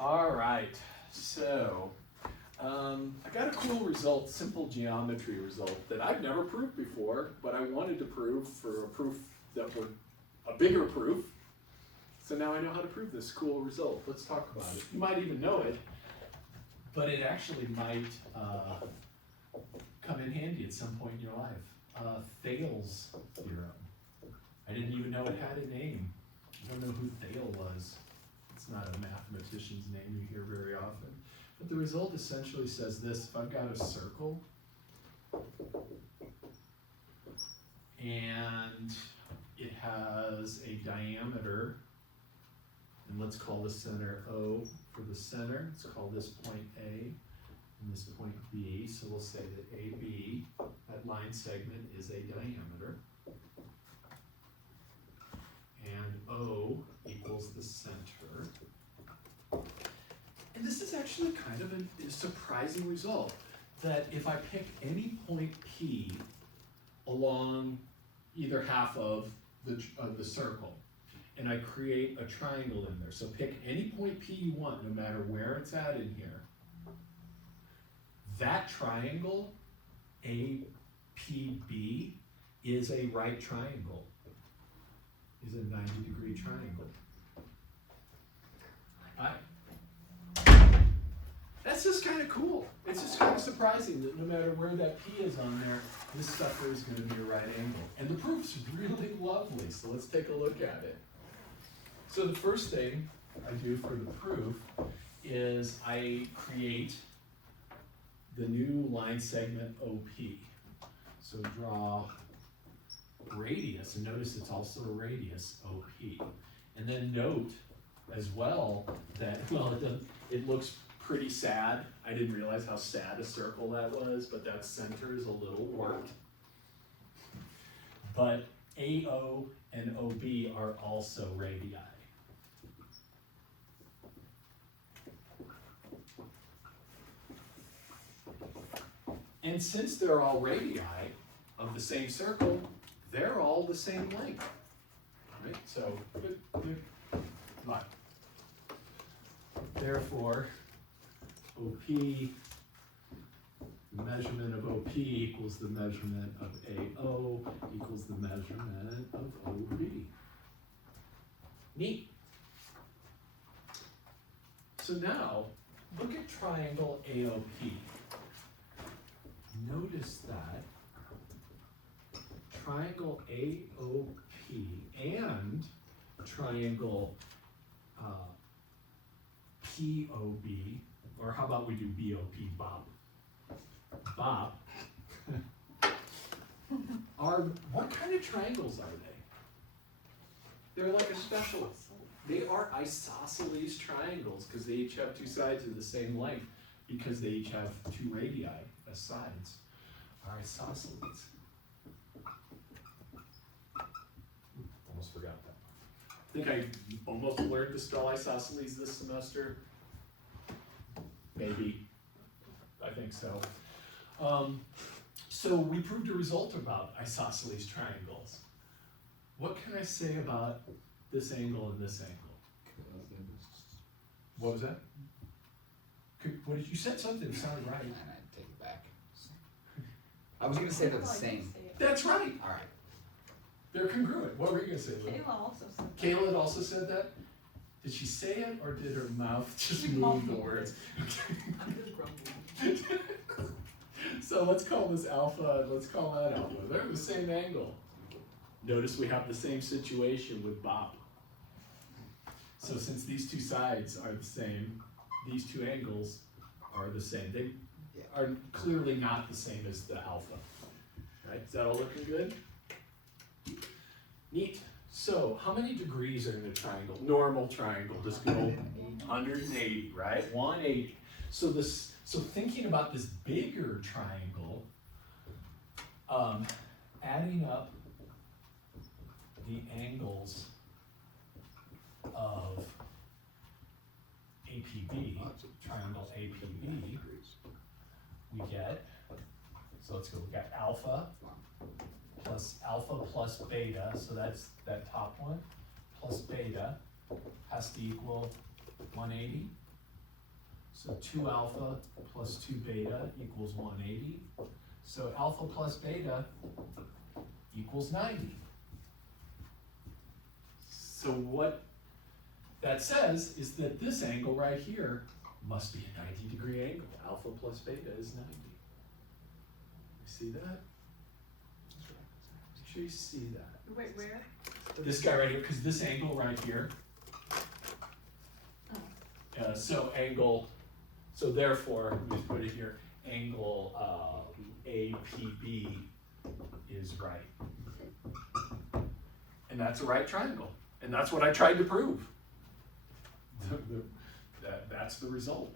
All right, so I got a cool result, simple geometry result that I've never proved before, but I wanted to prove for a proof that would, a bigger proof. So now I know how to prove this cool result. Let's talk about it. You might even know it, but it actually might come in handy at some point in your life. Thales theorem. I didn't even know it had a name. I don't know who Thale was. It's not a mathematician's name you hear very often. But the result essentially says this: if I've got a circle and it has a diameter, and let's call the center O for the center. Let's call this point A and this point B. So we'll say that AB, that line segment, is a diameter. And O equals the center. And this is actually kind of a surprising result, that if I pick any point P along either half of the circle, and I create a triangle in there. So pick any point P you want, no matter where it's at in here. That triangle, APB, is a right triangle, is a 90-degree triangle. That's just kind of cool. It's just kind of surprising that no matter where that P is on there, this sucker is going to be a right angle. And the proof's really lovely, so let's take a look at it. So the first thing I do for the proof is I create the new line segment OP. So draw radius, and notice it's also a radius, OP. And then note as well that, well, it looks pretty sad. I didn't realize how sad a circle that was, but that center is a little warped. But AO and OB are also radii. And since they're all radii of the same circle, they're all the same length. Right? So, line. Therefore, OP, the measurement of OP equals the measurement of AO equals the measurement of OB. Neat. So now, look at triangle AOP. Notice that triangle AOP and triangle POB, or how about we do BOP, BOP? BOP are, what kind of triangles are they? They're like a special, they are isosceles triangles because they each have two sides of the same length because they each have two radii as sides, are isosceles. Almost forgot that. I think I almost learned to spell isosceles this semester. Maybe, I think so. So we proved a result about isosceles triangles. What can I say about this angle and this angle? What was that? What did you said something? It sounded right. I take it back. I was going to say they're the same. That's right. All right. They're congruent. What were you going to say, Lou? Kayla also said that. Kayla had also said that? Did she say it, or did her mouth just move the words? I'm just grumbling. So let's call this alpha, and let's call that alpha. They're the same angle. Notice we have the same situation with BOP. So since these two sides are the same, these two angles are the same. They are clearly not the same as the alpha. Right? Is that all looking good? Neat. So how many degrees are in a triangle? Normal triangle, just go 180, right? 180. So thinking about this bigger triangle, adding up the angles of APB, triangle APB, we get, so let's go, we got alpha plus beta, so that's that top one, plus beta has to equal 180. So 2 alpha plus 2 beta equals 180. So alpha plus beta equals 90. So what that says is that this angle right here must be a 90-degree angle. Alpha plus beta is 90. You see that? Make sure you see that. Wait, where? This guy right here, because this angle right here, so therefore, we just put it here, angle APB is right. And that's a right triangle. And that's what I tried to prove. That's the result.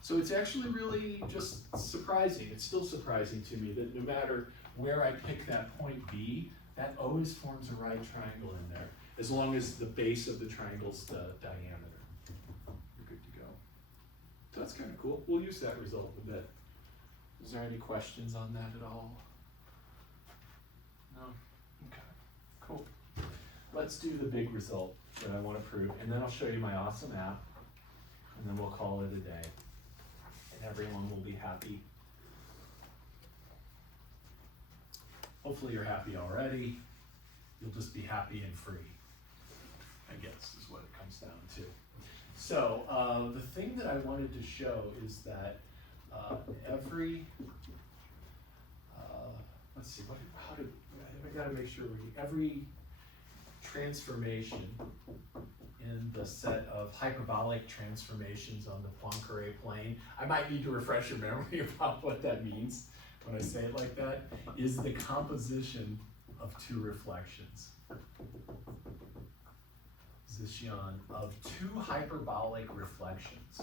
So it's actually really just surprising. It's still surprising to me that no matter where I pick that point B, that always forms a right triangle in there, as long as the base of the triangle's the diameter. You're good to go. So that's kind of cool. We'll use that result a bit. Is there any questions on that at all? No? Okay, cool. Let's do the big result that I want to prove, and then I'll show you my awesome app, and then we'll call it a day. And everyone will be happy. Hopefully you're happy already. You'll just be happy and free, I guess is what it comes down to. So the thing that I wanted to show is that let's see, I gotta make sure every transformation in the set of hyperbolic transformations on the Poincare plane, I might need to refresh your memory about what that means when I say it like that, is the composition of two reflections. Position of two hyperbolic reflections.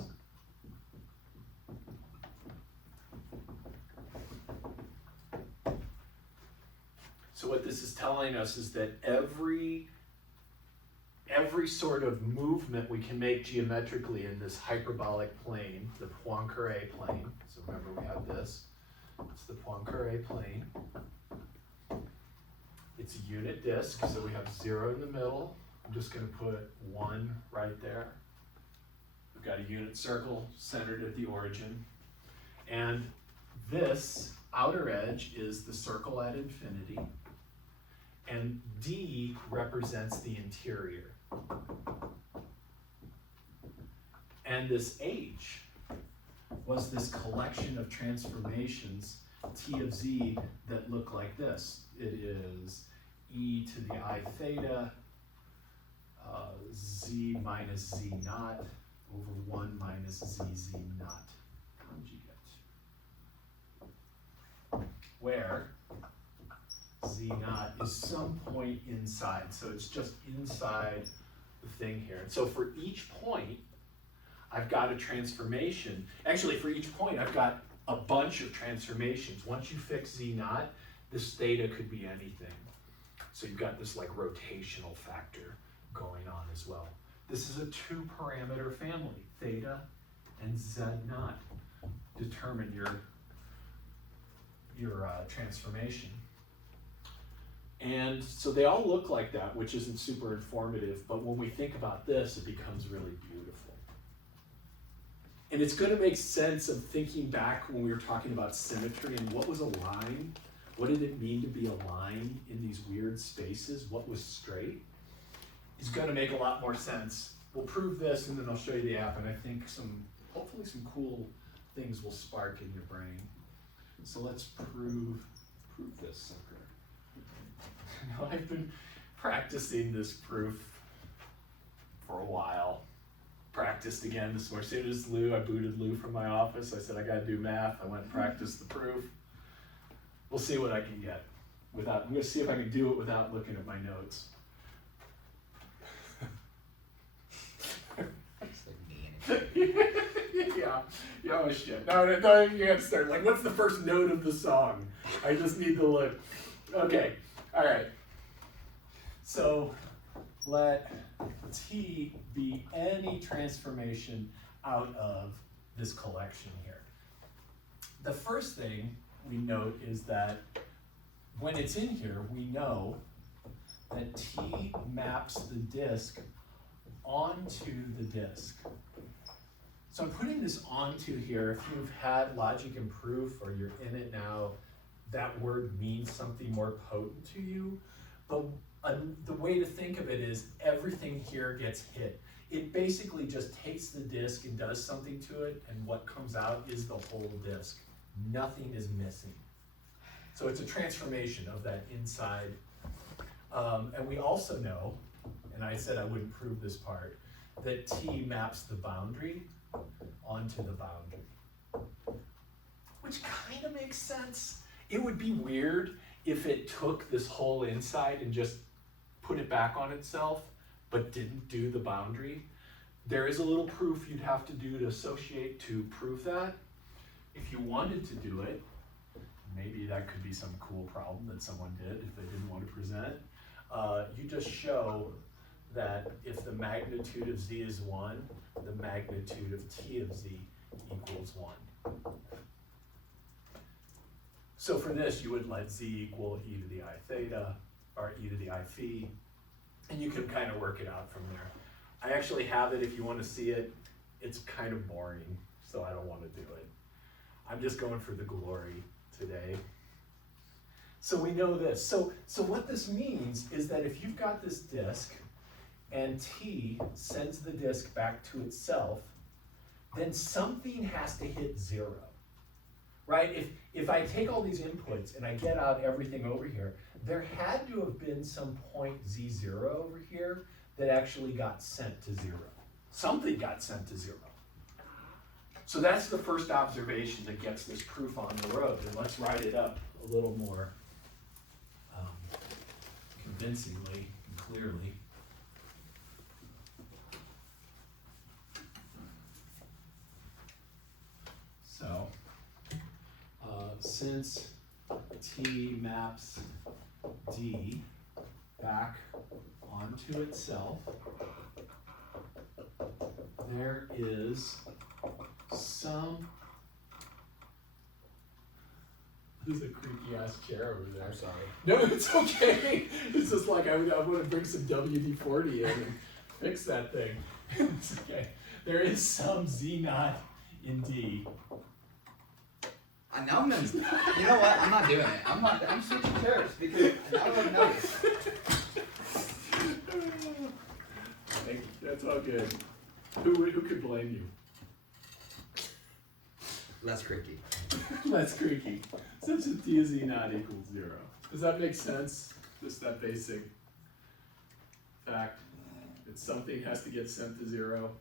So what this is telling us is that every sort of movement we can make geometrically in this hyperbolic plane, the Poincare plane, so remember we have this, it's the Poincare plane. It's a unit disk, so we have 0 in the middle. I'm just going to put 1 right there. We've got a unit circle centered at the origin. And this outer edge is the circle at infinity. And D represents the interior. And this H was this collection of transformations, T of Z, that look like this. It is e to the I theta, z minus z naught over 1 minus z naught conjugate, where z naught is some point inside. So it's just inside the thing here. And so for each point, I've got a transformation. Actually, for each point, I've got a bunch of transformations. Once you fix z naught, this theta could be anything. So you've got this like rotational factor going on as well. This is a 2-parameter family, theta and z naught. Determine your transformation. And so they all look like that, which isn't super informative, but when we think about this, it becomes really beautiful. And it's going to make sense of thinking back when we were talking about symmetry and what was a line. What did it mean to be a line in these weird spaces? What was straight? It's going to make a lot more sense. We'll prove this, and then I'll show you the app, and I think hopefully some cool things will spark in your brain. So let's prove this sucker. Now, I've been practicing this proof for a while. Practiced again this morning. As soon as I booted Lou from my office, I said, I gotta do math. I went and practiced the proof. We'll see what I can get. I'm gonna see if I can do it without looking at my notes. Yeah, oh shit. No, you gotta start. Like, what's the first note of the song? I just need to look. Okay, all right. So let T be any transformation out of this collection here. The first thing we note is that when it's in here, we know that T maps the disk onto the disk. So I'm putting this onto here. If you've had logic and proof or you're in it now, that word means something more potent to you. But the way to think of it is everything here gets hit. It basically just takes the disk and does something to it, and what comes out is the whole disk. Nothing is missing. So it's a transformation of that inside. And we also know, and I said I wouldn't prove this part, that T maps the boundary onto the boundary. Which kind of makes sense. It would be weird if it took this whole inside and just put it back on itself, but didn't do the boundary. There is a little proof you'd have to do to associate to prove that. If you wanted to do it, maybe that could be some cool problem that someone did if they didn't want to present. You just show that if the magnitude of z is 1, the magnitude of t of z equals 1. So for this, you would let z equal e to the I theta, or e to the I phi, and you can kind of work it out from there. I actually have it if you want to see it. It's kind of boring, so I don't want to do it. I'm just going for the glory today. So we know this. So what this means is that if you've got this disk and T sends the disk back to itself, then something has to hit 0, right? If I take all these inputs and I get out everything over here, there had to have been some point z0 over here that actually got sent to 0. Something got sent to 0. So that's the first observation that gets this proof on the road. And let's write it up a little more convincingly and clearly. So, since T maps D back onto itself, there is some. There's a creaky ass chair over there. I'm sorry. No, it's okay. It's just like I want to bring some WD-40 in and fix that thing. It's okay. There is some Z naught in D. Now I'm gonna, you know what? I'm not doing it. I'm switching chairs because now I've noticed. That's all good. Who could blame you? Less creaky. Less creaky. Such as D Z naught equals 0. Does that make sense? Just that basic fact that something has to get sent to 0.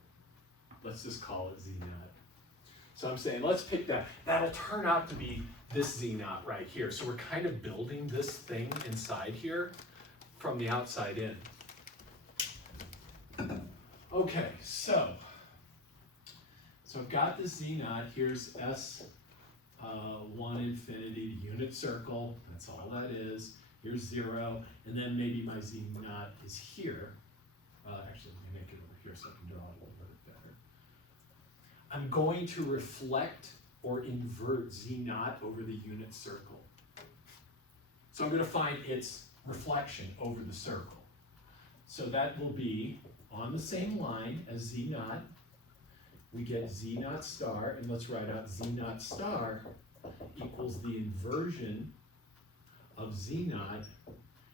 Let's just call it Z naught. So I'm saying let's pick that. That'll turn out to be this Z naught right here. So we're kind of building this thing inside here from the outside in. Okay, so I've got this Z naught. Here's S 1 infinity, unit circle. That's all that is. Here's 0, and then maybe my Z naught is here. Actually, let me make it over here so I can draw it a little bit better. I'm going to reflect or invert Z naught over the unit circle. So I'm going to find its reflection over the circle. So that will be on the same line as Z naught. We get Z naught star, and let's write out Z naught star equals the inversion of Z naught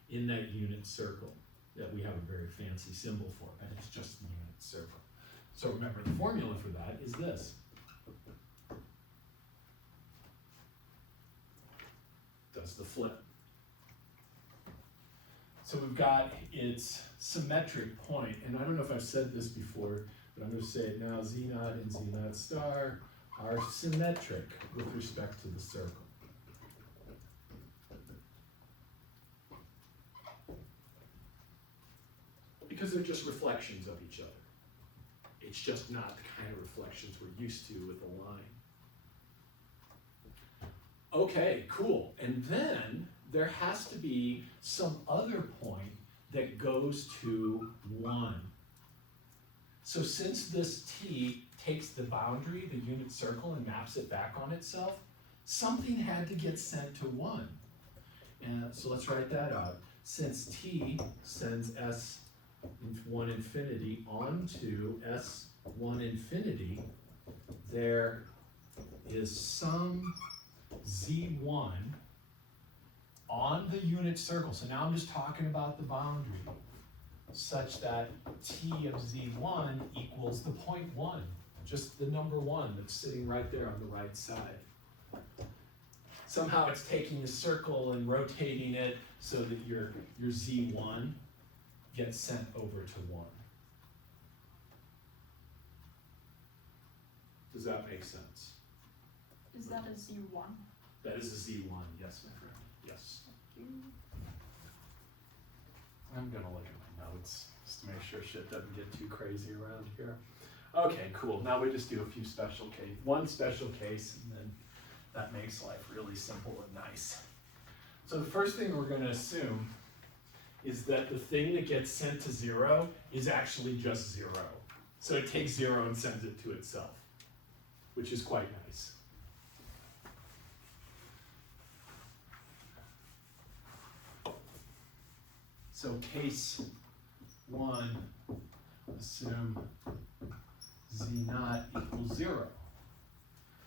in that unit circle that we have a very fancy symbol for, but it's just the unit circle. So remember, the formula for that is this. Does the flip. So we've got its symmetric point, and I don't know if I've said this before, but I'm going to say it now. Z naught and Z naught star are symmetric with respect to the circle. Because they're just reflections of each other. It's just not the kind of reflections we're used to with a line. Okay, cool. And then there has to be some other point that goes to 1. So since this T takes the boundary, the unit circle, and maps it back on itself, something had to get sent to 1. And so let's write that out. Since T sends S 1 infinity onto S1 infinity, there is some Z1 on the unit circle. So now I'm just talking about the boundary, such that T of Z1 equals the point 1, just the number 1 that's sitting right there on the right side. Somehow it's taking a circle and rotating it so that your Z1 gets sent over to 1. Does that make sense? Is that a Z1? That is a Z1, yes, my friend, yes. I'm gonna look at my notes just to make sure shit doesn't get too crazy around here. Okay, cool. Now we just do a few special case, one special case, and then that makes life really simple and nice. So the first thing we're gonna assume is that the thing that gets sent to 0 is actually just 0. So it takes 0 and sends it to itself, which is quite nice. So case 1, assume Z naught equals 0.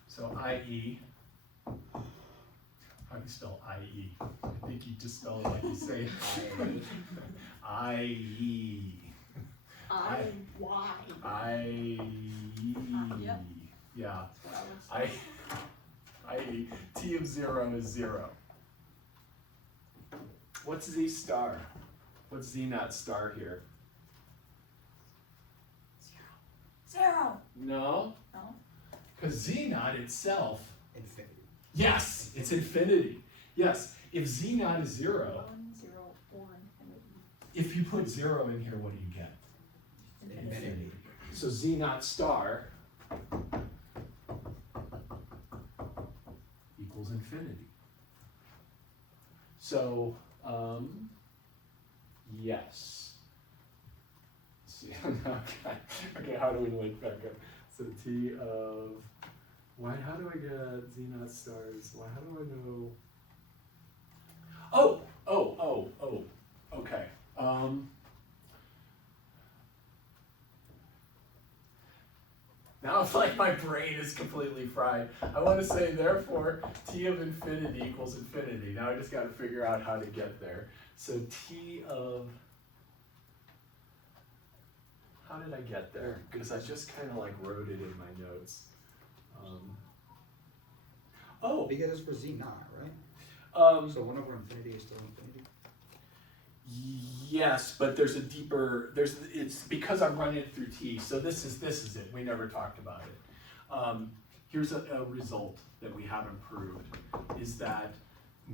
So i.e., how do you spell i.e.? I think you just spell it like you say it. i.e. Y. i.e. Yep. Yeah. That's what I would say. i.e. T of 0 is 0. What's Z star? What's Z naught star here? 0. No, No? because Z naught itself, Infinity. yes, it's infinity. Yes, if Z naught is 0, 1, 0, or infinity. if you put 0 in here, what do you get? Infinity. So Z naught star equals infinity. So, yes. Let's see. Okay, how do we link back up? So T of, why, how do I get Z naught stars? Why, how do I know? Oh, okay. Now it's like my brain is completely fried. I want to say, therefore, T of infinity equals infinity. Now I just got to figure out how to get there. So T of, how did I get there? Because I just kind of like wrote it in my notes. Because it's for Z naught, right? So 1 over infinity is still infinity? Yes, but there's a deeper, it's because I'm running it through T, so this is it, we never talked about it. Here's a result that we haven't proved, is that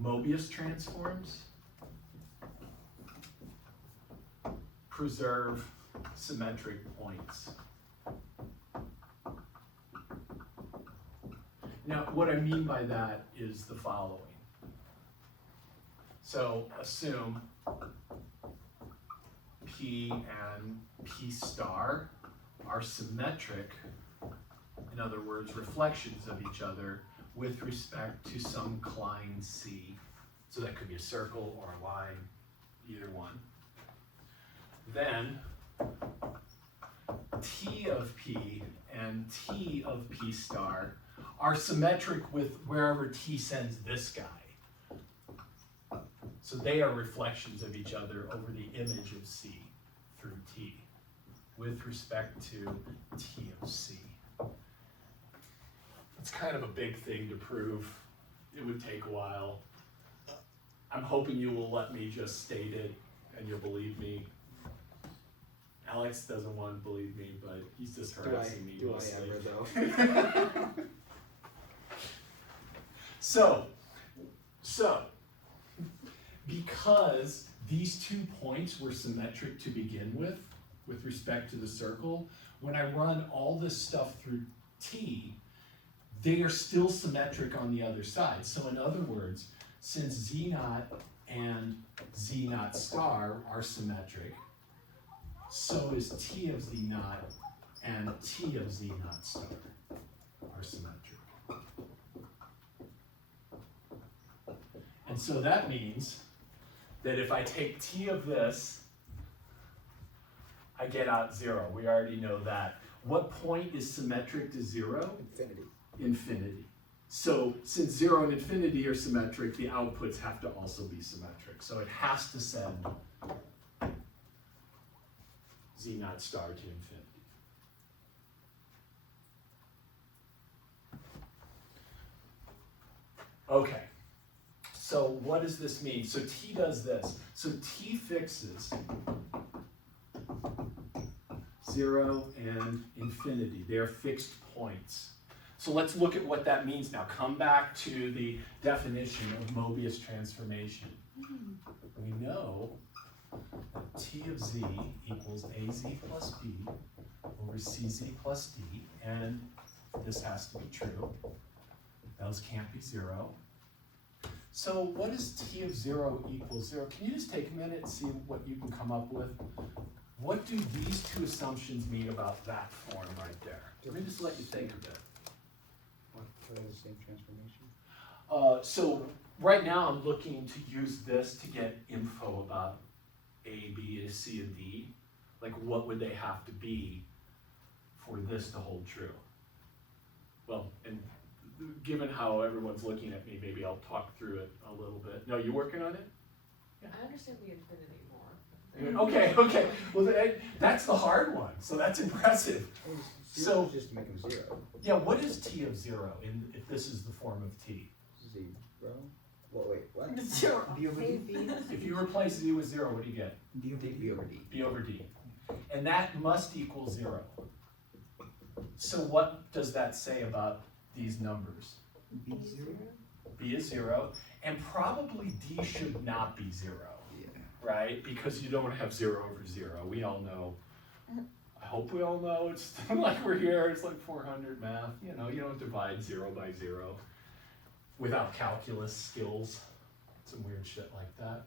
Mobius transforms preserve symmetric points. Now, what I mean by that is the following. So assume P and P star are symmetric, in other words, reflections of each other with respect to some Klein C. So that could be a circle or a line, either one. Then T of P and T of P star are symmetric with wherever T sends this guy. So they are reflections of each other over the image of C through T with respect to T of C. It's kind of a big thing to prove. It would take a while. I'm hoping you will let me just state it and you'll believe me. Alex doesn't want to believe me, but he's just harassing me mostly. I ever though? So, because these 2 points were symmetric to begin with respect to the circle, when I run all this stuff through T, they are still symmetric on the other side. So in other words, since Z naught and Z naught star are symmetric, so is T of Z naught and T of Z naught star are symmetric. And so that means that if I take T of this I get out 0. We already know that. What point is symmetric to 0? Infinity. Infinity. So since 0 and infinity are symmetric, the outputs have to also be symmetric. So it has to send z naught star to infinity. Okay, so what does this mean? So t does this. So t fixes 0 and infinity. They're fixed points. So let's look at what that means now. Come back to the definition of Mobius transformation. We know that t of z equals az plus b over cz plus d, and this has to be true. Those can't be 0. So what is t of 0 equals 0? Can you just take a minute and see what you can come up with? What do these two assumptions mean about that form right there? Let me just let you think of it. What is the same transformation? So right now I'm looking to use this to get info about A, B, C, and D. Like what would they have to be for this to hold true? Well, and given how everyone's looking at me, maybe I'll talk through it a little bit. No, you working on it? I understand the infinity more. Okay. Well, that's the hard one, so that's impressive. So- Just to make them 0. Yeah, what is t of 0 if this is the form of t? 0. Well, wait, what? 0. B over A, D. B. If you replace z with 0, what do you get? B over D. B over D. B over d. And that must equal 0. So what does that say about these numbers? B 0. B is 0, and probably d should not be 0, Yeah. right? Because you don't have 0 over 0. We all know. I hope we all know. It's like we're here. It's like 400 math. You know, you don't divide 0 by 0 without calculus skills. Some weird shit like that.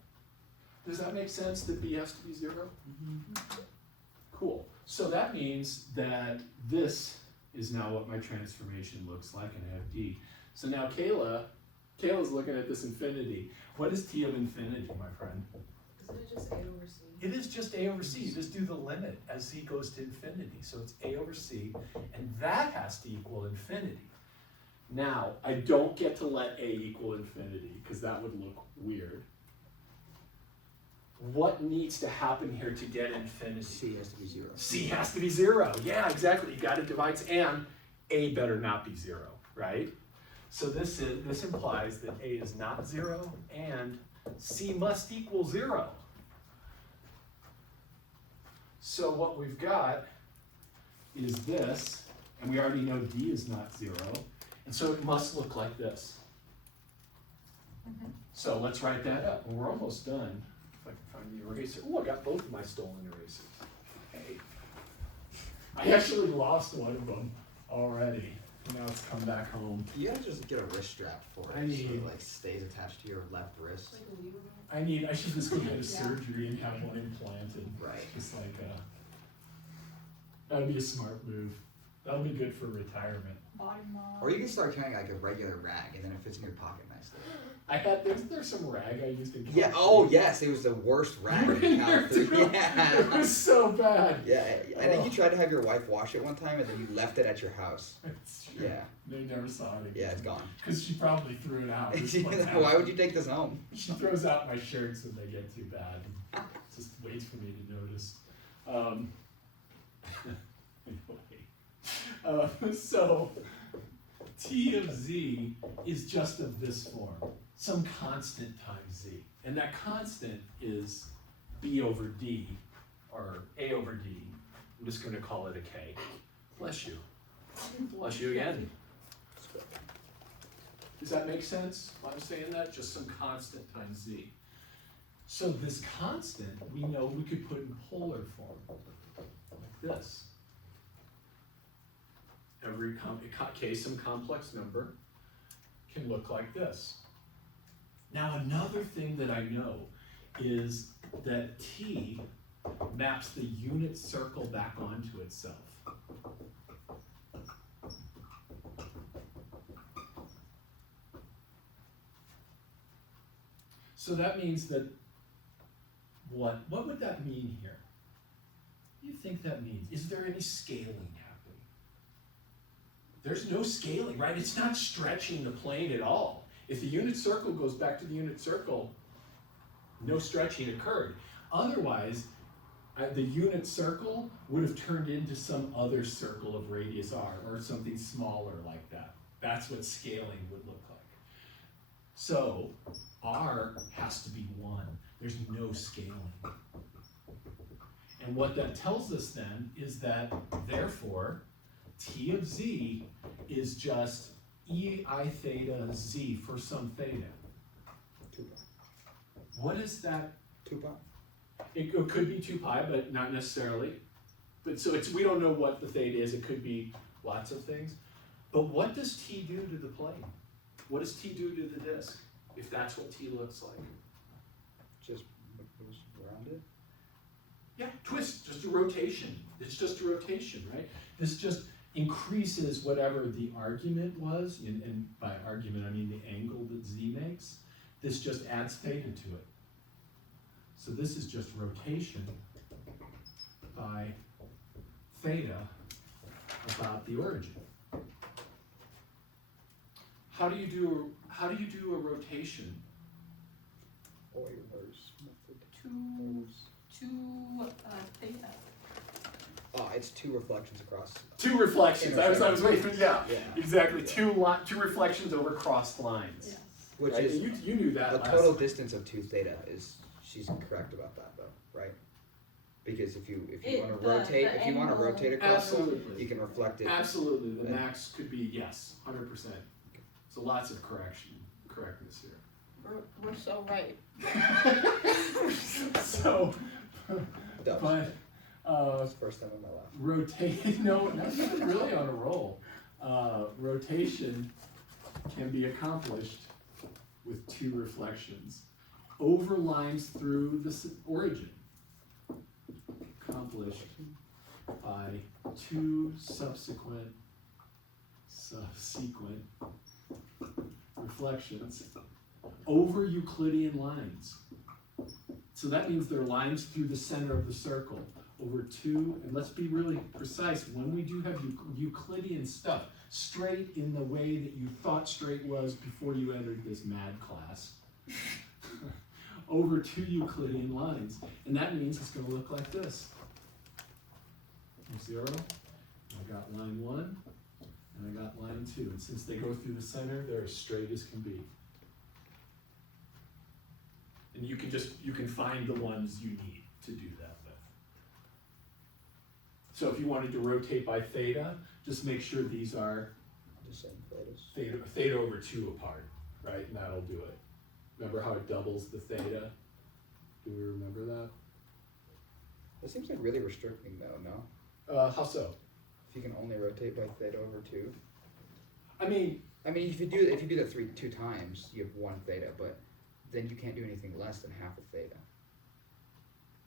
Does that make sense that b has to be 0? Cool. So that means that this is now what my transformation looks like, and I have d. So now Kayla's looking at this infinity. What is t of infinity, my friend? Isn't it just A over C? It is just a over c. You just do the limit as z goes to infinity. So it's a over c, and that has to equal infinity. Now, I don't get to let a equal infinity, because that would look weird. What needs to happen here to get infinity? C has to be 0. C has to be 0. Yeah, exactly. You got to divide, and a better not be 0, right? So this implies that a is not 0, and c must equal 0. So what we've got is this, and we already know d is not 0, and so it must look like this. So let's write that up, and we're almost done. If I can find the eraser. Oh, I got both of my stolen erasers. Hey. I actually lost one of them already. Now it's come back home. You gotta just get a wrist strap for it, I so need- it like stays attached to your left wrist. Like a Lever. I should just go get a Yeah. surgery and have one implanted. Right. Just like that'd be a smart move. That'll be good for retirement. Body mod. Or you can start carrying like a regular rag, and then it fits in your pocket nicely. There's some rag I used in Yeah. college. Oh yes, it was the worst rag. You were in there California. too. It Yeah. was so bad. Yeah. I think you Oh. tried to have your wife wash it one time, and then you left it at your house. It's true. Yeah. They never saw it again. Yeah, it's gone. Because she probably threw it out. It's what's Why would happened. you take this home? She throws out my shirts when they get too bad. And just waits for me to notice. Anyway. So t of z is just of this form, some constant times z. And that constant is b over d, or a over d. I'm just going to call it a k. Bless you. Bless you again. Does that make sense? Why I'm saying that? Just some constant times z. So this constant, we know we could put in polar form, like this. Every case, some complex number can look like this. Now another thing that I know is that t maps the unit circle back onto itself. So that means that what would that mean here? You think think that means? Is there any scaling happening? There's no scaling, right? It's not stretching the plane at all. If the unit circle goes back to the unit circle, no stretching occurred. Otherwise, the unit circle would have turned into some other circle of radius r, or something smaller like that. That's what scaling would look like. So r has to be 1. There's no scaling. And what that tells us then is that, therefore, t of z is just e I theta z for some theta. 2 pi. What is that? 2 pi. It could be 2 pi, but not necessarily. But so we don't know what the theta is. It could be lots of things. But what does t do to the plane? What does t do to the disk, if that's what t looks like? Just goes around it. Yeah, twist, just a rotation. It's just a rotation, right? This just increases whatever the argument was, and by argument I mean the angle that z makes. This just adds theta to it. So this is just rotation by theta about the origin. How do you do a rotation? Euler's method. Two theta. Oh, it's 2 reflections across. 2 reflections. I was waiting for yeah. Yeah. Exactly. 2 reflections over crossed lines. Yes. Which Right? is You knew that. a last total time. distance of 2 theta is, she's correct about that though, right? Because if you It- want to the rotate, if you want to angle- rotate across, Absolutely. you can reflect it. Absolutely. The And- max could be yes, 100%. So lots of correctness here. We're so right. So, Dubs. but That's the first time in my life. rotate. No, not even really on a roll. Rotation can be accomplished with 2 reflections over lines through the origin. Accomplished by 2 subsequent reflections over Euclidean lines. So that means there are lines through the center of the circle over 2, and let's be really precise, when we do have Euclidean stuff, straight in the way that you thought straight was before you entered this mad class, over 2 Euclidean lines, and that means it's going to look like this. 0, I got line 1, and I got line 2, and since they go through the center, they're as straight as can be. And you can find the ones you need to do that with. So if you wanted to rotate by theta, just make sure these are The same photos. theta over 2 apart, right? And that'll do it. Remember how it doubles the theta? Do we remember that? It seems like really restricting though, no? How so? If you can only rotate by theta over 2. I mean, if you do that 2 times, you have 1 theta, but then you can't do anything less than half a theta.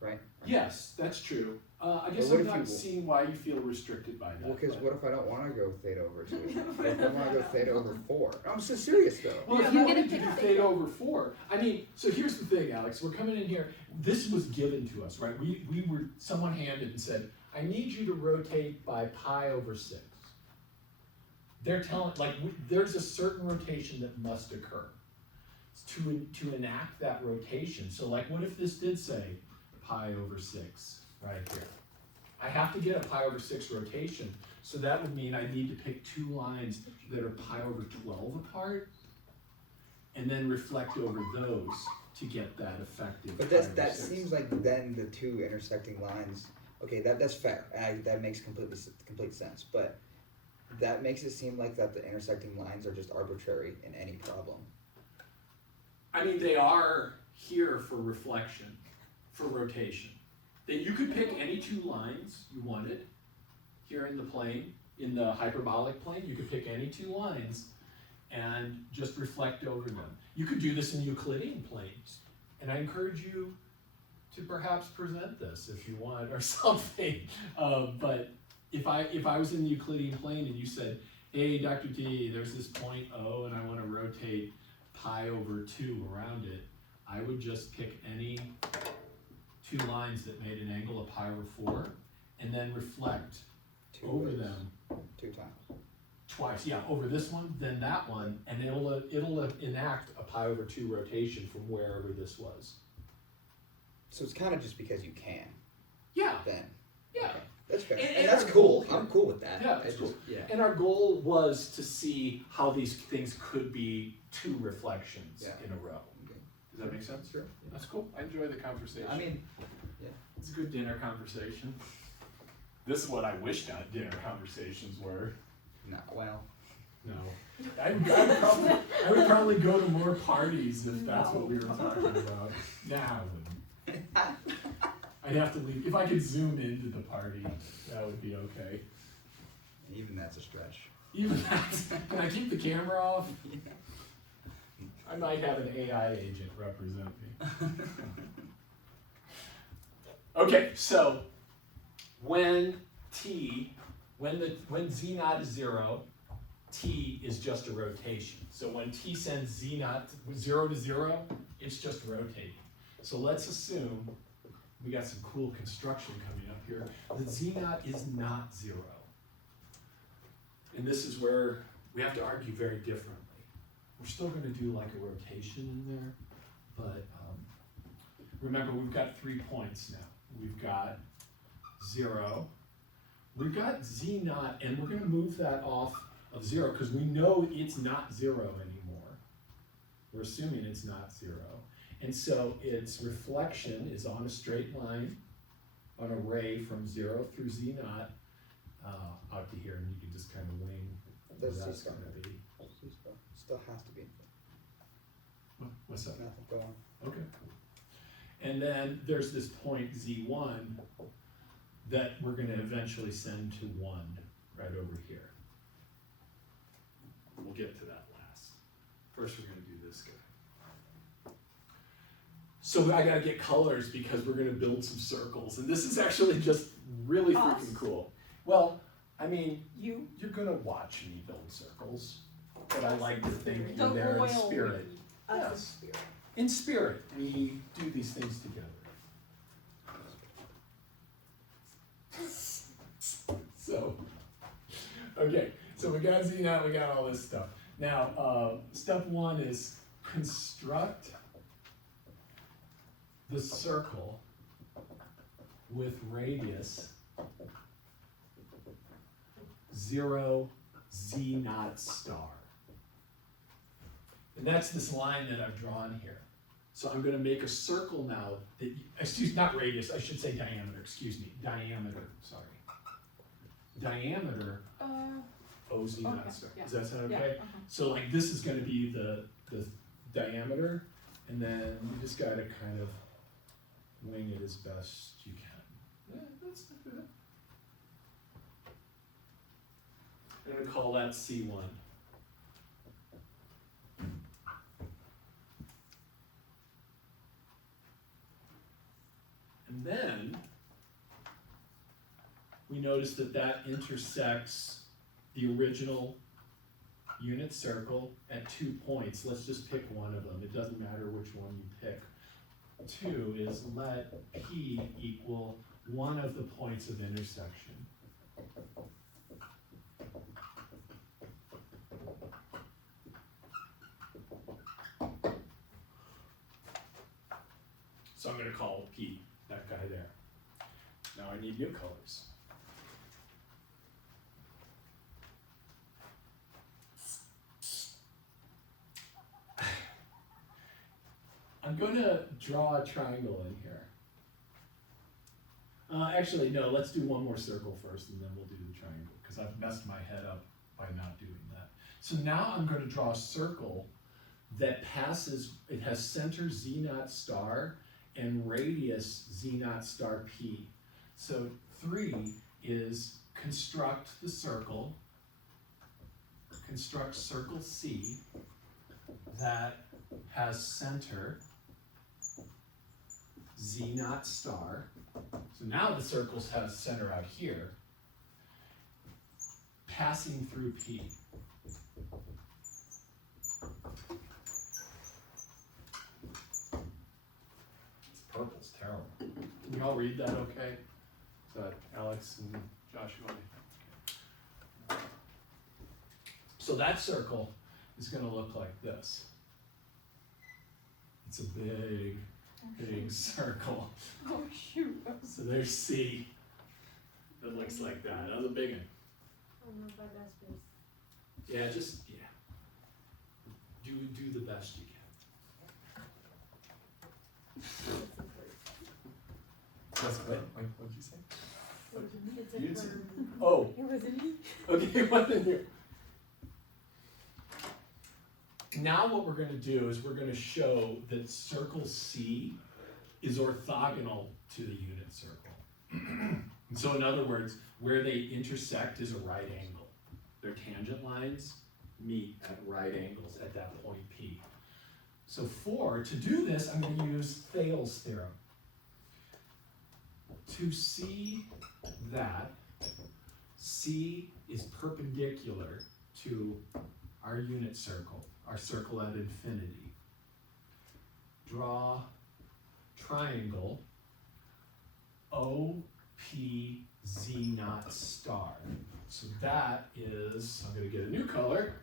Right? yes, that's true. I guess But what I'm if not you- seeing why you feel restricted by that. Well, because but- what if I don't want to go theta over 2? What if I want to go theta over 4? I'm so serious though. Well, Yeah, if you I'm wanted gonna to pick do theta. theta over 4, I mean, so here's the thing, Alex. We're coming in here. This was given to us, right? Someone handed and said, I need you to rotate by pi over 6. They're telling, there's a certain rotation that must occur to enact that rotation. So, what if this did say pi over 6 right here? I have to get a pi over 6 rotation, so that would mean I need to pick 2 lines that are pi over 12 apart, and then reflect over those to get that effective. But pi over that 6. seems like then the 2 intersecting lines. Okay, that's fair. That makes complete sense. But that makes it seem like that the intersecting lines are just arbitrary in any problem. I mean, they are here for reflection, for rotation. That you could pick any 2 lines you wanted here in the plane, in the hyperbolic plane. You could pick any 2 lines and just reflect over them. You could do this in Euclidean planes, and I encourage you to perhaps present this if you want or something. But if I was in the Euclidean plane and you said, hey, Dr. T, there's this point O and I want to rotate pi over 2 around it, I would just pick any 2 lines that made an angle of pi over 4 and then reflect Two over ways. them 2 times. twice. Yeah, over this one, then that one, and it'll enact a pi over 2 rotation from wherever this was. So it's kind of just because you can. Yeah, Then. yeah. Okay. That's fair. And And that's our cool. goal here- I'm cool with that. Yeah, I it's just, cool. yeah. And our goal was to see how these things could be 2 reflections Yeah. in a row. Okay. Does that make sense? Sure. That's cool. I enjoy the conversation. I mean, It's a good dinner conversation. This is what I wished dinner conversations were. no, well. No. I would probably go to more parties if that's what we were talking about. Nah, I wouldn't. I'd have to leave. If I could zoom into the party, that would be okay. Even that's a stretch. Even that, can I keep the camera off? I might have an AI agent represent me. Okay, so when z naught is 0, t is just a rotation. So when t sends z naught 0 to 0, it's just rotating. So let's assume we got some cool construction coming up here. The z naught is not 0. And this is where we have to argue very differently. We're still going to do like a rotation in there, but remember we've got 3 points now. We've got 0, we've got z naught, and we're going to move that off of 0 because we know it's not 0 anymore. We're assuming it's not 0. And so its reflection is on a straight line, on a ray from 0 through z naught out to here, and you can just kind of wing where That's that's just going to be. Still has to be. What's that? Nothing. Go on. Okay. And then there's this point z1 that we're going to eventually send to 1 right over here. We'll get to that last. First we're going to do this guy. So I got to get colors because we're going to build some circles. And this is actually just really Us? freaking cool. Well, I mean, You. you're going to watch me build circles. But I like to think The you're there in royal spirit. Us Yes. in spirit. In spirit, we do these things together. So, okay, so we got Z naught, we got all this stuff. Now, step 1 is construct the circle with radius 0 Z naught star. And that's this line that I've drawn here. So I'm going to make a circle now that, not radius, I should say diameter, excuse me, diameter, sorry. Diameter, OZ Okay, naught star. yeah. Does that sound Yeah, okay? uh-huh. So like this is going to be the diameter, and then you just got to kind of wing it as best you can. Yeah, that's not bad. I'm going to call that C1. And then we notice that that intersects the original unit circle at 2 points. Let's just pick one of them. It doesn't matter which one you pick. 2 is let P equal one of the points of intersection. So I'm going to call P, that guy there. Now I need new colors. I'm going to draw a triangle in here. Actually, no, let's do one more circle first and then we'll do the triangle because I've messed my head up by not doing that. So now I'm going to draw a circle that passes, it has center Z naught star and radius Z naught star P. So 3 is construct the circle, construct circle C that has center Z naught star. So now the circles have center out here, passing through P. Purple's terrible. Can you all read that okay? Is that Alex? Alex and Joshua. So that circle is going to look like this. It's a big, big circle. Oh shoot. So there's C. That looks like that. That was a big one. Oh no, but that's best. Yeah, just, yeah. Do the best you can. That's what? Wait, what did you say? It's You a did say- verb. Oh, It wasn't me. okay, what in here? Now what we're gonna do is we're gonna show that circle C is orthogonal to the unit circle. And so in other words, where they intersect is a right angle. Their tangent lines meet at right angles at that point P. So to do this, I'm gonna use Thales' theorem. To see that C is perpendicular to our unit circle, our circle at infinity, draw triangle OPZ0 star. So that is, I'm gonna get a new color.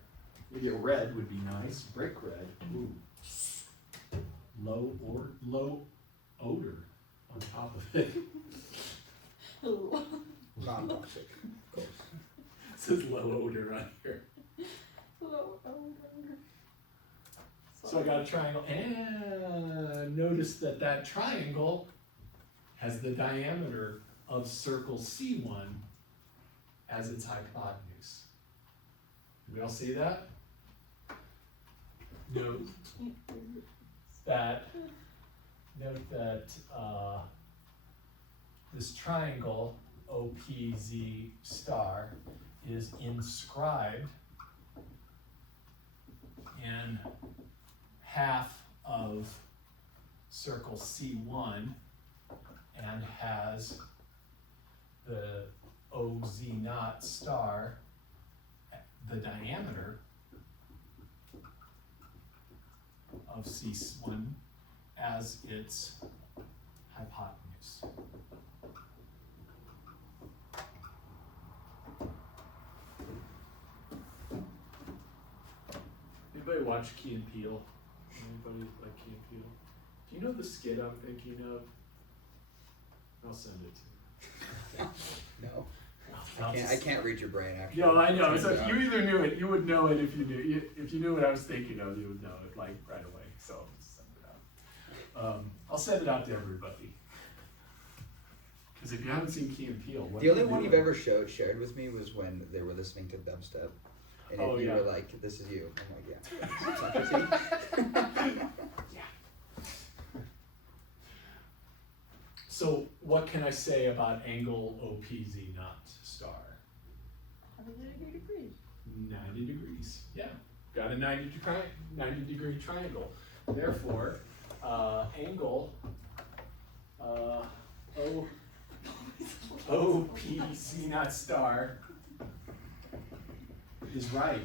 Maybe a red would be nice, brick red. Ooh. Low odor on top of it. Non-toxic, of course. It says low odor on here. So I got a triangle, and notice that that triangle has the diameter of circle C1 as its hypotenuse. Do we all see that? Note that this triangle OPZ star is inscribed in half of circle C1 and has the OZ0 star, the diameter of C1 as its hypotenuse. Anybody watch Key and Peele? Anybody like Key and Peele? Do you know the skit I'm thinking of? I'll send it to you. No, I'll I just- can't read your brain, actually. No, I know. Turns So out. you either knew it, you would know it if you knew. If you knew what I was thinking of, you would know it like right away. So I'll just send it out. I'll send it out to everybody. Because if you haven't seen Key and Peele, what The are only you one you've doing? ever shared with me was when they were listening to dubstep. And Oh, you yeah. were like, this is you. I'm like, yeah. It's not just you. So what can I say about angle OPZ not star? 180 degrees. 90 degrees. Yeah, got a 90 degree triangle. Therefore, angle OPZ not star is right.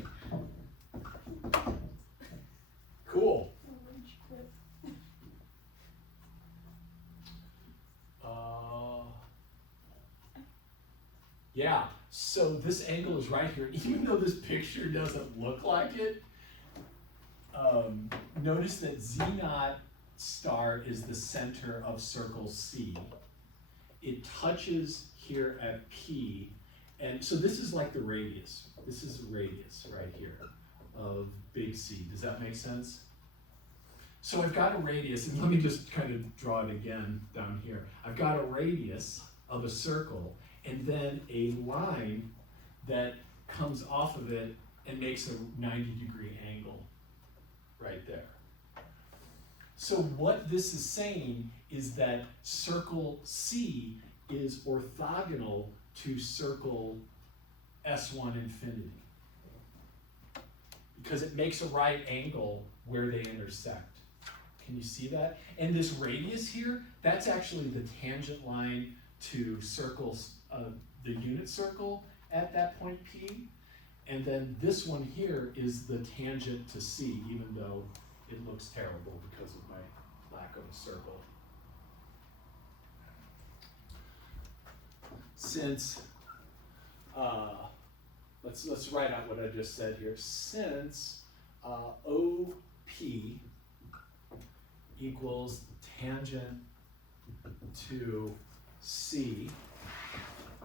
Cool. Yeah, so this angle is right here. Even though this picture doesn't look like it, notice that Z0 star is the center of circle C. It touches here at P, and so this is like the radius. This is the radius right here of big C. Does that make sense? So I've got a radius, and let me just kind of draw it again down here. I've got a radius of a circle, and then a line that comes off of it and makes a 90-degree angle right there. So what this is saying is that circle C is orthogonal to circle S1 infinity, because it makes a right angle where they intersect. Can you see that? And this radius here, that's actually the tangent line to circles, the unit circle at that point P. And then this one here is the tangent to C, even though it looks terrible because of my lack of a circle. since, let's write out what I just said here. Since OP equals tangent to C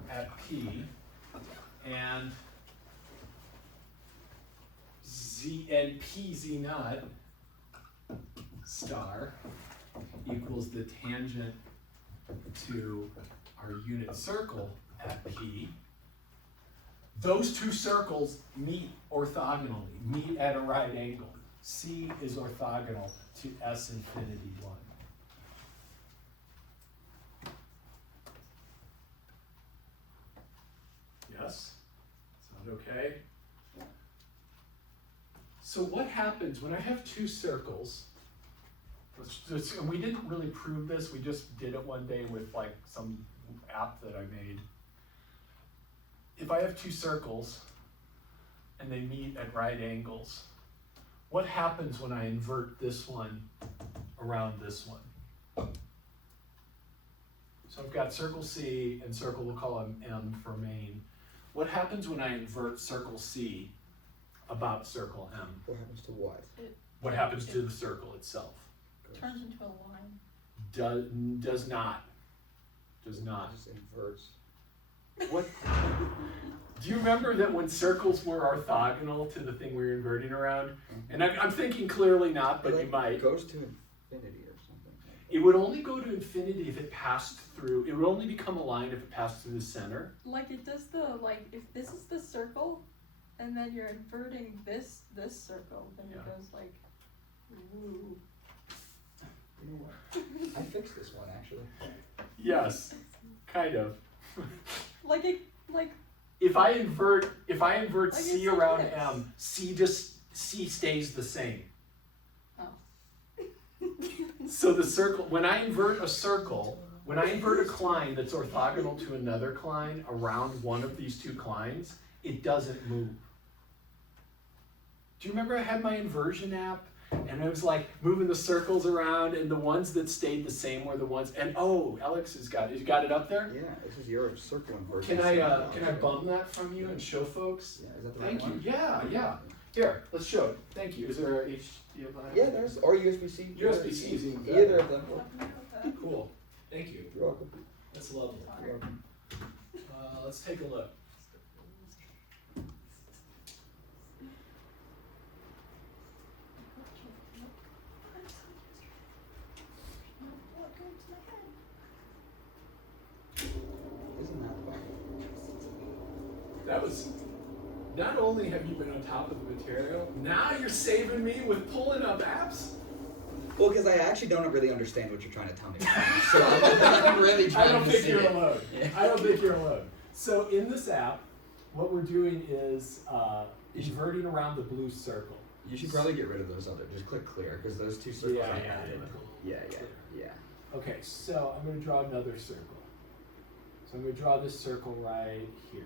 at P, and P Z naught star equals the tangent to our unit circle at P. Those two circles meet orthogonally, meet at a right angle. C is orthogonal to S infinity 1. Yes? Sound okay? So what happens when I have two circles? And we didn't really prove this, we just did it one day with like some app that I made. If I have two circles and they meet at right angles, what happens when I invert this one around this one? So I've got circle C and circle, we'll call him M for main. What happens when I invert circle C about circle M? What happens to what? What happens to the circle itself? Turns into a line. Does not. Does not. It just inverts. What? Do you remember that when circles were orthogonal to the thing we were inverting around? And I'm thinking clearly not, but It, you might. It goes to infinity or something. It would only go to infinity if it passed through, it would only become a line if it passed through the center. Like it does the, like, if this is the circle, and then you're inverting this circle, then Yeah. it goes like, woo. You know what? I fixed this one actually. Yes, kind of. Like it, like, If I invert Like C it's like around this. M, C stays the same. oh. So the circle, when I invert a circle, when I invert a cline that's orthogonal to another cline around one of these two clines, it doesn't move. Do you remember I had my inversion app? And I was like moving the circles around, and the ones that stayed the same were the ones, and oh, Alex has got it. You got it up there? Yeah, this is your circle inversion. Can I bum that from you and show folks? Yeah, is that the right Thank you. one? Yeah. Here, let's show it. Thank you. Is there a HDMI? Yeah, there's or USB-C. USB-C is even better. Either of them. Cool. Thank you. You're welcome. That's lovely. You're welcome. Let's take a look. Isn't that the Bible? That was, not only have you been on top of the material, now you're saving me with pulling up apps. Well, because I actually don't really understand what you're trying to tell me. So I'm really trying I don't to think see you're it. alone. Yeah. I don't think you're alone. So in this app, what we're doing is inverting around the blue circle. You should probably get rid of those other. Just click clear because those two circles I added. Yeah. Okay, so I'm going to draw another circle. So I'm going to draw this circle right here.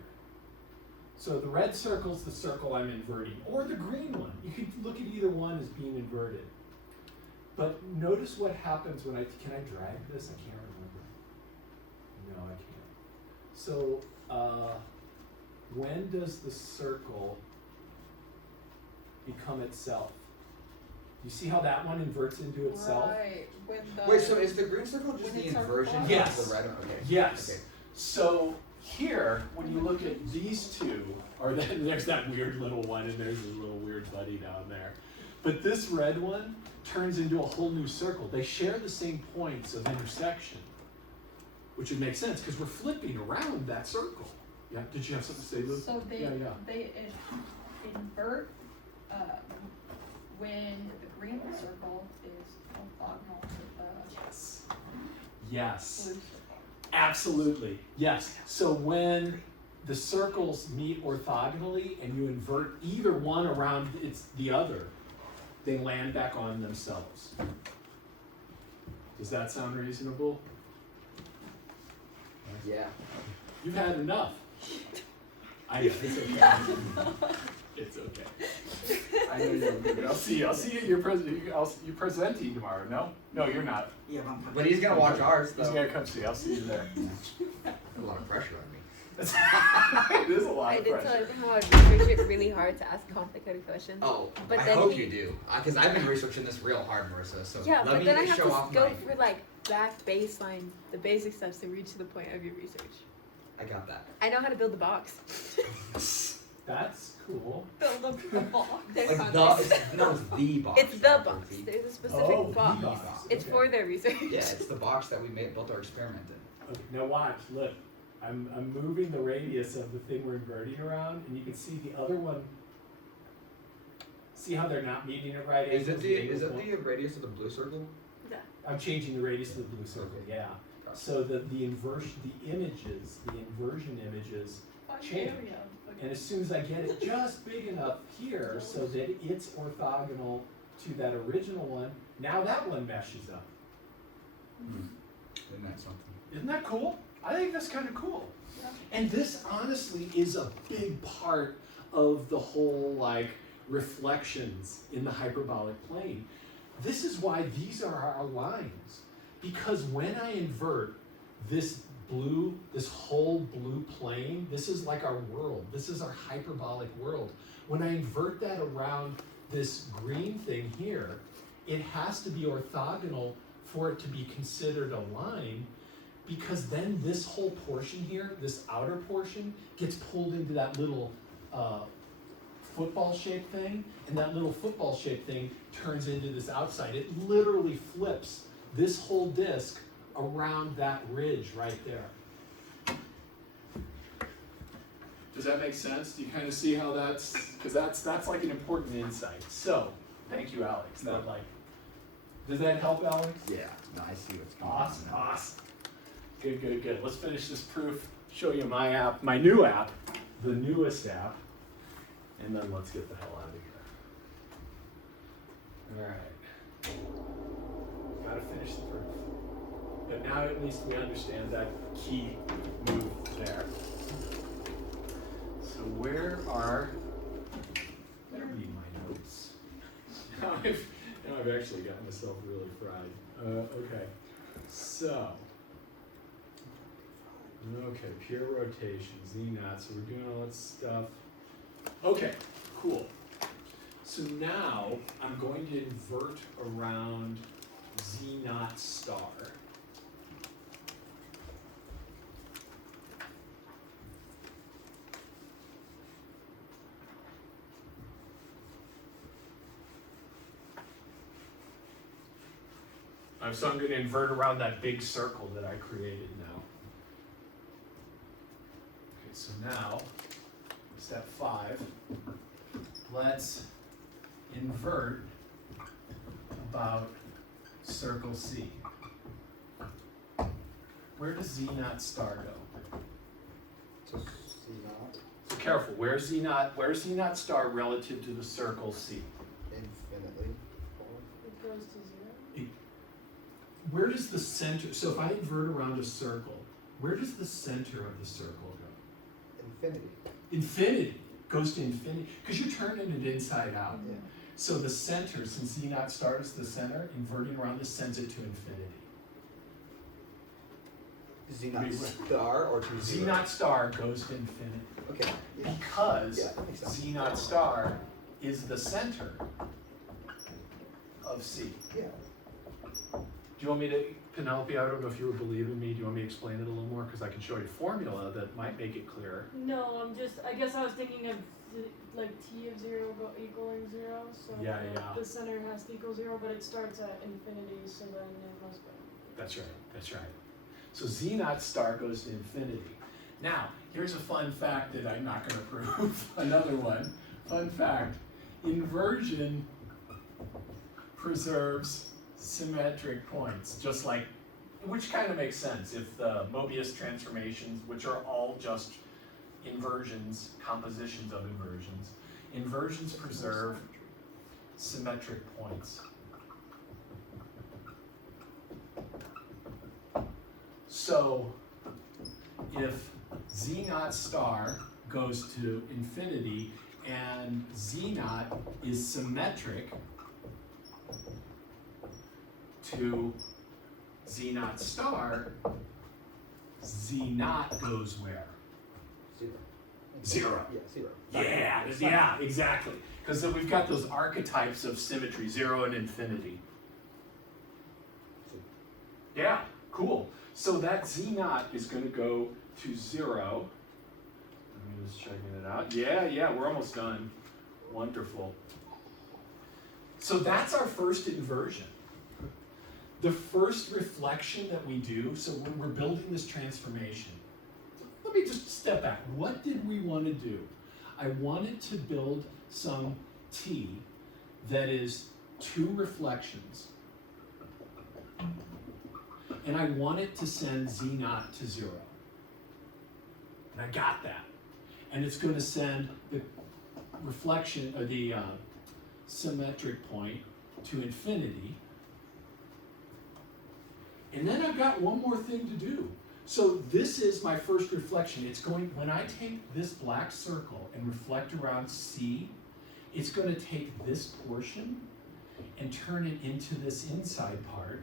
So the red circle's the circle I'm inverting, or the green one. You could look at either one as being inverted. But notice what happens when can I drag this? I can't remember. No, I can't. So when does the circle become itself? You see how that one inverts into itself? Right. When the, Wait, so is the green circle just When the it's inversion our of Yes. the red one? Okay. Yes. Okay. So here, when you look at these two, or there's that weird little one, and there's a little weird buddy down there. But this red one turns into a whole new circle. They share the same points of intersection, which would make sense because we're flipping around that circle. Yeah. Did you have something to say, Luke? so they Yeah. invert when the green circle is orthogonal to the Yes. Yes. blue circle. Absolutely. Yes. So when the circles meet orthogonally and you invert either one around the other, they land back on themselves. Does that sound reasonable? Yeah. You've had enough. I know, it's okay. It's okay. I know you're good. I'll see you. I'll see you at your you're presenting tomorrow, no? No, you're not. Yeah, but he's gonna watch ours He's though. gonna come see. I'll see you there. A lot of pressure on me. It is a lot I of did tell pressure. him how I'd research it really hard to ask complicated questions. Oh, But I then hope he- you do, because I've been researching this real hard, Marissa. So Yeah, let but me then I have show to off go my. for like back baseline, the basic steps to reach to the point of your research. I got that. I know how to build the box. That's cool. Build up the box. There's Like context. it's the box. It's the not box. the- There's a specific Oh, the box. box. It's Okay. for their research. Yeah, it's the box that we built our experiment in. Okay, now watch, look. I'm moving the radius of the thing we're inverting around, and you can see the other one. See how they're not meeting at right angles? the radius of the blue circle? I'm changing the radius of the blue circle, yeah. So the inversion images, change. And as soon as I get it just big enough here so that it's orthogonal to that original one, now that one meshes up. Isn't that something? Isn't that cool? I think that's kind of cool. Yeah. And this honestly is a big part of the whole like reflections in the hyperbolic plane. This is why these are our lines. Because when I invert this whole blue plane, this is like our world. This is our hyperbolic world. When I invert that around this green thing here, it has to be orthogonal for it to be considered a line, because then this whole portion here, this outer portion, gets pulled into that little football-shaped thing, and that little football-shaped thing turns into this outside. It literally flips this whole disk around that ridge right there. Does that make sense? Do you kind of see how that's, because that's like an important insight. So, thank you, Alex. That like, does that help, Alex? Yeah. No, I see what's going Awesome, on. awesome. Good, good, good. Let's finish this proof, show you my app, my new app, the newest app, and then let's get the hell out of here. All right. Gotta finish the proof. But now at least we understand that key move there. So where are, better read my notes. Now I've actually got myself really fried. Okay, so, okay, pure rotation, Z-naught, so we're doing all that stuff. Okay, cool. So now I'm going to invert around Z-naught star. So I'm going to invert around that big circle that I created now. Okay, so now, step 5, let's invert about circle C. Where does Z-naught star go? So Z-naught, So careful, where's Z-naught star relative to the circle C? infinitely. It goes to 0. Where does the center, so if I invert around a circle, where does the center of the circle go? Infinity. Infinity, goes to infinity, because you're turning it inside out. Yeah. So the center, since Z-naught star is the center, inverting around this sends it to infinity. Z-naught Wait, star or to zero? Z-naught star goes to infinity. Okay. Yeah. Because Yeah, that makes sense. Z-naught star is the center of C. Yeah. Do you want me to, Penelope, I don't know if you would believe in me, do you want me to explain it a little more? Because I can show you a formula that might make it clearer. No, I guess I was thinking of like t of 0 equaling 0, so Yeah, the, yeah. the center has to equal 0, but it starts at infinity, so then it must go. That's right, that's right. So Z-naught star goes to infinity. Now, here's a fun fact that I'm not going to prove. Another one. Fun fact. Inversion preserves symmetric points, just like, which kind of makes sense if the Mobius transformations, which are all just inversions, compositions of inversions preserve symmetric points. So if Z-naught star goes to infinity and Z-naught is symmetric to Z-naught star, Z-naught goes where? Zero. Zero. Yeah, zero. Yeah, It's not- yeah, exactly. Because then we've got those archetypes of symmetry, 0 and infinity. Yeah, cool. So that Z naught is going to go to 0. I'm just checking it out. Yeah, we're almost done. Wonderful. So that's our first inversion. The first reflection that we do, so we're building this transformation. Let me just step back. What did we want to do? I wanted to build some T that is 2 reflections. And I want it to send Z naught to 0. And I got that. And it's going to send the reflection, or the symmetric point to infinity. And then I've got one more thing to do. So this is my first reflection. It's going, when I take this black circle and reflect around C, it's going to take this portion and turn it into this inside part.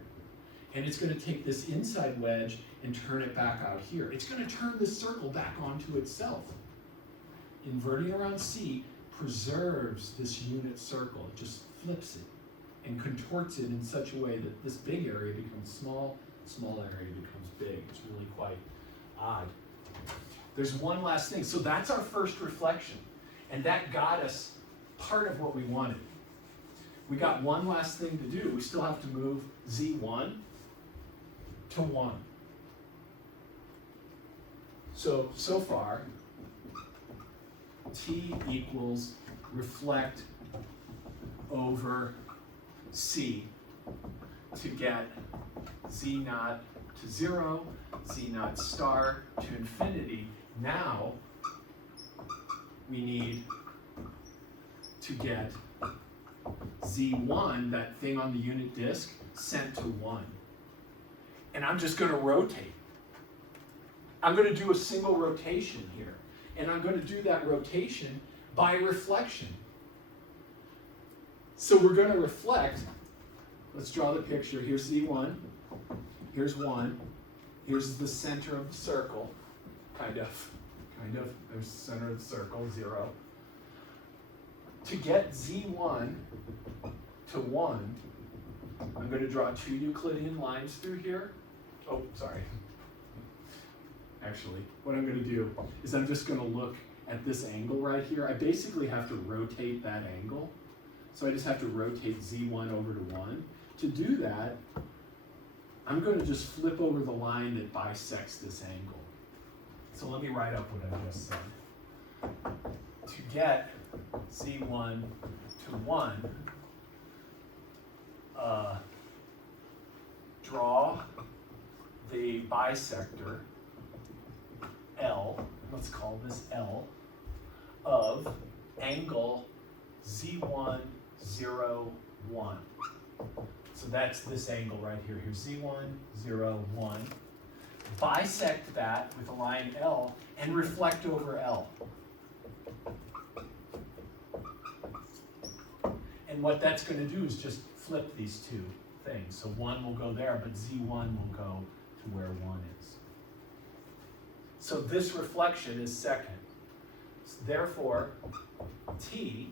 And it's going to take this inside wedge and turn it back out here. It's going to turn this circle back onto itself. Inverting around C preserves this unit circle. It just flips it and contorts it in such a way that this big area becomes small, small area becomes big. It's really quite odd. There's one last thing. So that's our first reflection. And that got us part of what we wanted. We got one last thing to do. We still have to move Z1 to 1. So far, T equals reflect over C to get Z naught to 0, Z naught star to infinity. Now we need to get Z1, that thing on the unit disk, sent to 1. And I'm just going to rotate. I'm going to do a single rotation here. And I'm going to do that rotation by reflection. So we're going to reflect. Let's draw the picture. Here's Z1. Here's 1. Here's the center of the circle. Kind of. There's the center of the circle, 0. To get Z1 to 1, I'm going to draw 2 Euclidean lines through here. Oh, sorry. Actually, what I'm going to do is I'm just going to look at this angle right here. I basically have to rotate that angle. So I just have to rotate Z1 over to 1. To do that, I'm going to just flip over the line that bisects this angle. So let me write up what I just said. To get Z1 to 1, draw the bisector L, let's call this L, of angle Z1, 0, 1. So that's this angle right here. Here's Z1, 0, 1. Bisect that with a line L and reflect over L. And what that's going to do is just flip these two things. So 1 will go there, but Z1 will go to where 1 is. So this reflection is second. Therefore, T,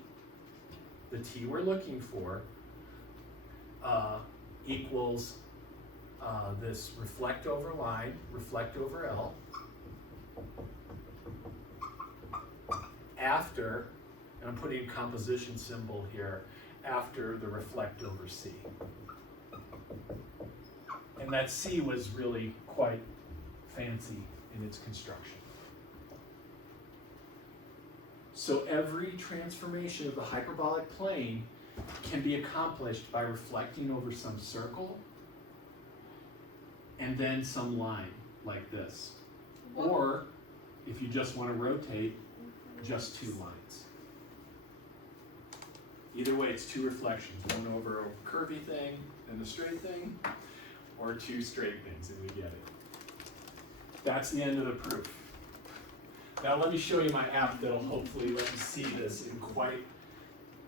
the T we're looking for, equals this reflect over line, reflect over L, after, and I'm putting a composition symbol here, after the reflect over C. And that C was really quite fancy in its construction. So every transformation of the hyperbolic plane can be accomplished by reflecting over some circle and then some line like this. Or if you just want to rotate, just 2 lines. Either way, it's 2 reflections, one over a curvy thing and a straight thing, or 2 straight things, and we get it. That's the end of the proof. Now let me show you my app that'll hopefully let you see this in quite,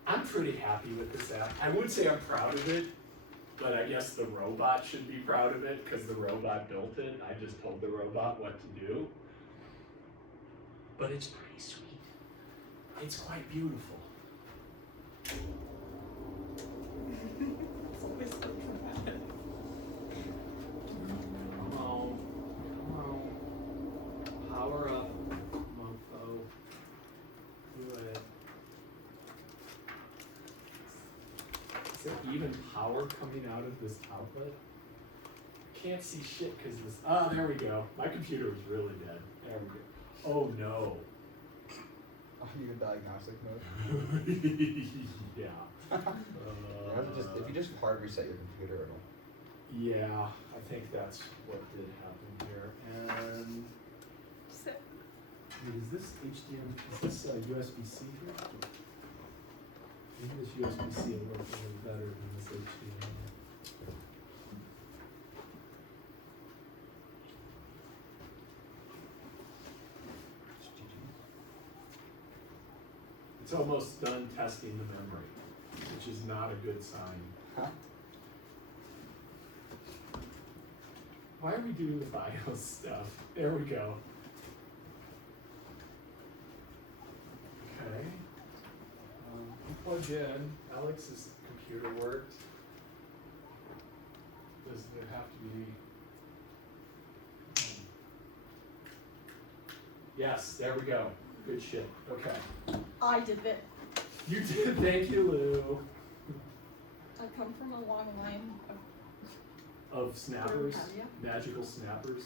I'm pretty happy with this app. I would say I'm proud of it, but I guess the robot should be proud of it because the robot built it. I just told the robot what to do. but it's pretty sweet. It's quite beautiful. It's always so dramatic. Come on. Power up, mofo. Do it. Is there even power coming out of this outlet? Can't see shit because this. Ah, there we go. My computer was really dead. There we go. Oh no. Are you in diagnostic mode? Yeah. You have to just, if you just hard reset your computer, it'll. Yeah, I think that's what did happen here. And So, wait, is this HDMI? Is this USB-C here? Maybe this USB-C will work a little better than this HDMI. It's almost done testing the memory, which is not a good sign. Huh? Why are we doing the BIOS stuff? There we go. Okay. Plug in. Alex's computer worked. Does there have to be? Yes, there we go. Good shit. Okay. I did it. You did. Thank you, Lou. I come from a long line Of snappers, Have ya? magical snappers.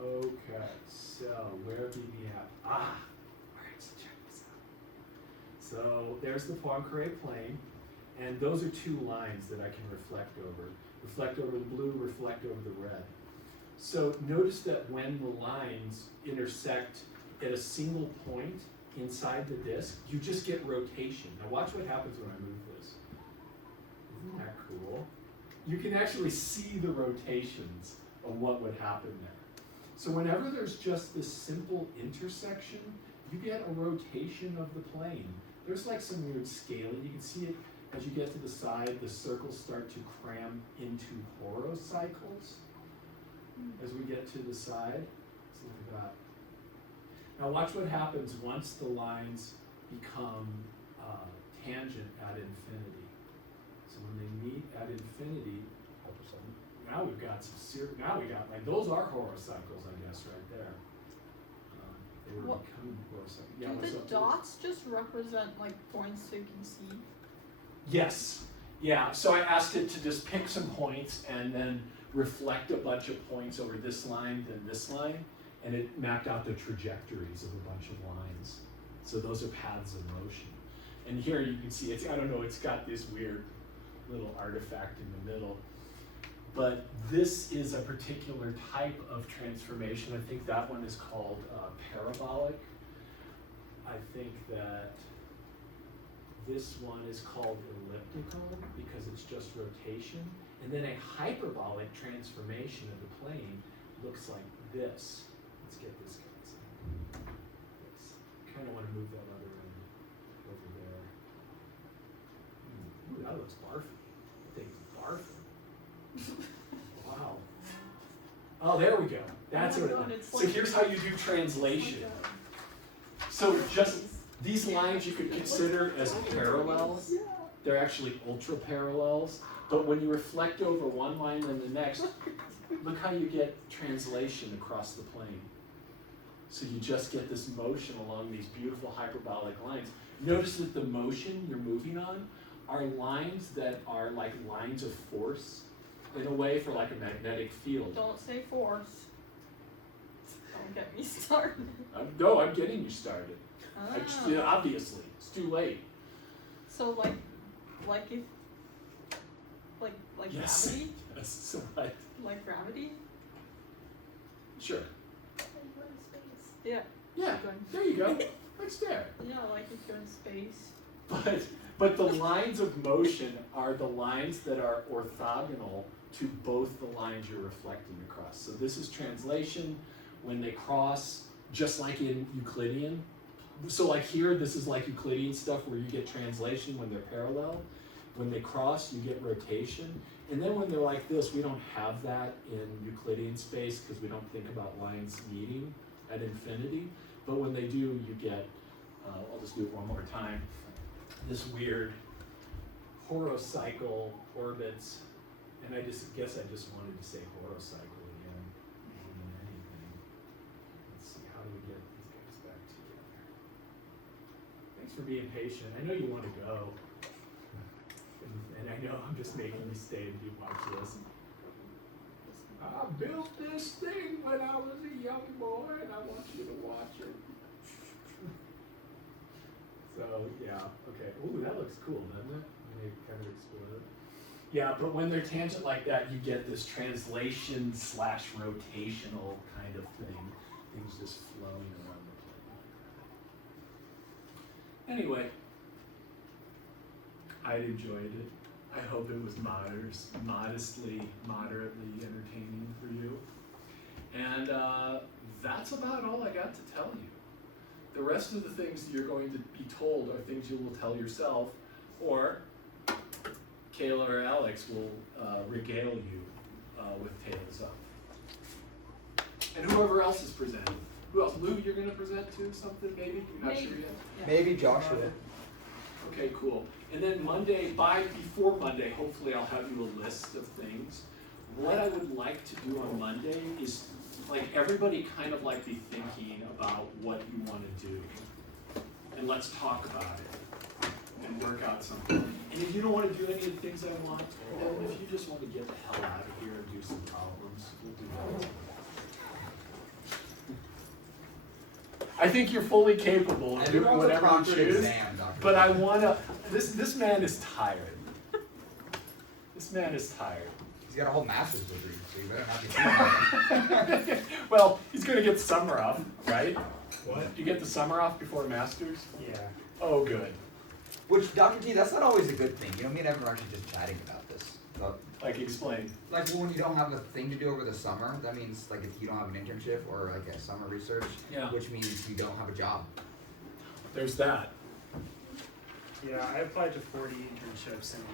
Okay, so where be the app? Ah, alright, so check this out. So there's the Poincare plane, and those are two lines that I can reflect over. Reflect over the blue, reflect over the red. So notice that when the lines intersect at a single point inside the disk, you just get rotation. Now watch what happens when I move this. Isn't that cool? You can actually see the rotations of what would happen there. So whenever there's just this simple intersection, you get a rotation of the plane. There's like some weird scaling. You can see it as you get to the side, the circles start to cram into horocycles as we get to the side. Let's look at that. Now watch what happens once the lines become tangent at infinity. So when they meet at infinity, now we've got some like those are horocycles, I guess, right there. They were What- becoming horocycles. Yeah, Do what's the up? dots just represent like points so you can see? Yes. Yeah. So I asked it to just pick some points and then reflect a bunch of points over this line, then this line, and it mapped out the trajectories of a bunch of lines. So those are paths of motion. And here you can see I don't know, it's got this weird little artifact in the middle. But this is a particular type of transformation. I think that one is called parabolic. I think that this one is called elliptical because it's just rotation. And then a hyperbolic transformation of the plane looks like this. Let's get this guys. This. Kind of want to move that other end over there. Ooh, that looks barfy. That thing's barfing. Wow. Oh, there we go. That's Oh my what God, it it's is. So like- here's how you do translation. So just these lines you could consider as parallels. Yeah. They're actually ultra parallels. But when you reflect over one line and the next, look how you get translation across the plane. So you just get this motion along these beautiful hyperbolic lines. Notice that the motion you're moving on are lines that are like lines of force in a way for like a magnetic field. Don't say force. Don't get me started. No, I'm getting you started. Ah. Yeah, obviously, it's too late. So like if like Yes. gravity? Yes. So like, Like gravity? sure. Yeah. Yeah. There you go. Right there. Yeah, like if you're in space. But the lines of motion are the lines that are orthogonal to both the lines you're reflecting across. So this is translation when they cross, just like in Euclidean. So like here, this is like Euclidean stuff where you get translation when they're parallel. When they cross, you get rotation. And then when they're like this, we don't have that in Euclidean space because we don't think about lines meeting at infinity. But when they do, you get, I'll just do it one more time, this weird horocycle orbits, and I guess I just wanted to say horocycle again, more than anything. Let's see, how do we get these guys back together? Thanks for being patient. I know you want to go. And I know I'm just making you stay and do watch this. I built this thing when I was a young boy, and I want you to watch it. So, yeah, okay. Ooh, that looks cool, doesn't it? When they kind of explode. Yeah, but when they're tangent like that, you get this translation / rotational kind of thing. Things just flowing around the plane. Anyway, I enjoyed it. I hope it was moderately entertaining for you. And that's about all I got to tell you. The rest of the things that you're going to be told are things you will tell yourself, or Kayla or Alex will regale you with tales of. And whoever else is presenting. Who else? Lou, you're going to present too something maybe? You're not sure yet? Maybe Joshua. Okay, cool. And then before Monday, hopefully I'll have you a list of things. What I would like to do on Monday is, like, everybody kind of like be thinking about what you want to do. And let's talk about it and work out something. And if you don't want to do any of the things I want, then if you just want to get the hell out of here and do some problems, we'll do that too. I think you're fully capable of doing whatever you choose, but I wanna, this man is tired. This man is tired. He's got a whole master's degree, so you better not be too hard. Well, he's gonna get summer off, right? What? You get the summer off before masters? Yeah. Oh, good. Which, Dr. T, that's not always a good thing. You know, me and Evan are actually just chatting about this. But, Like, explain. like, when you don't have a thing to do over the summer, that means, like, if you don't have an internship or, like, a summer research, Yeah. which means you don't have a job. There's that. Yeah, I applied to 40 internships and